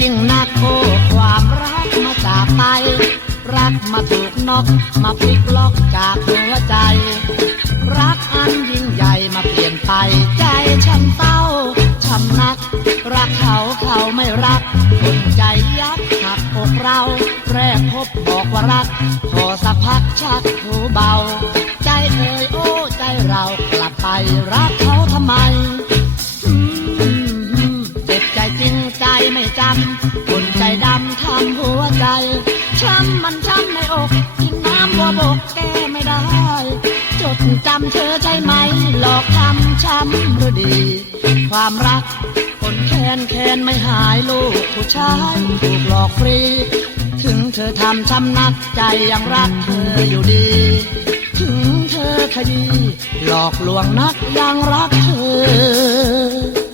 ยิ่งนักโอ้ความรักมาจากไป รักมาถูกนอกมาพลิกล็อกจากหัวใจ รักอันยิ่งใหญ่มาเปลี่ยนไป ใจฉันเศร้าช้ำนัก รักเขาเขาไม่รักคนใจยับหักอกเรา แรกพบบอกว่ารัก พอสักพักชักหูเบา จดจำเธอใช่ไหม หลอกทำช้ำหรือดี ความรักคนแค้นแค้นไม่หายลูกผู้ชายถูกหลอกฟรี ถึงเธอทำช้ำนักใจยังรักเธออยู่ดี ถึงเธอขยี้หลอกลวงนักยังรักเธอ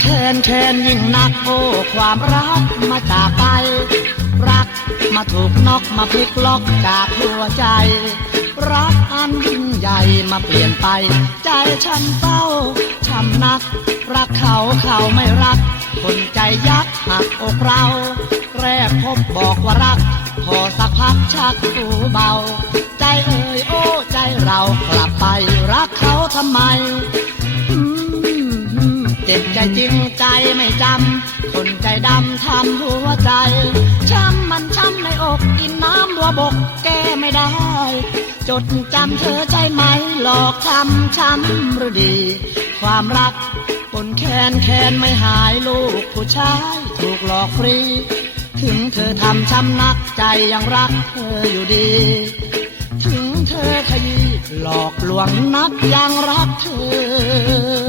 แค้นแค้นยิ่งนักโอ้ความรักมาจากไป รักมาถูกนอกมาพลิกล็อกจากหัวใจ รักอันยิ่งใหญ่มาเปลี่ยนไป ใจฉันเศร้าช้ำนัก รักเขาเขาไม่รัก คนใจยักหักอกเรา แรกพบบอกว่ารัก พอสักพักชักหูเบา ใจเอ่ยโอ้ใจเรากลับไป รักเขาทำไม เจ็บใจจริงใจไม่จำ คนใจดำทำหัวใจ ช้ำมันช้ำในอกกินน้ำบัวบกแก้ไม่ได้ จดจำเธอใช่ไหม หลอกทำช้ำหรือดี ความรักปนแค้นแค้นไม่หายลูกผู้ชายถูกหลอกฟรี ถึงเธอทำช้ำนักใจยังรักเธออยู่ดี ถึงเธอขยี้หลอกลวงนักยังรักเธอ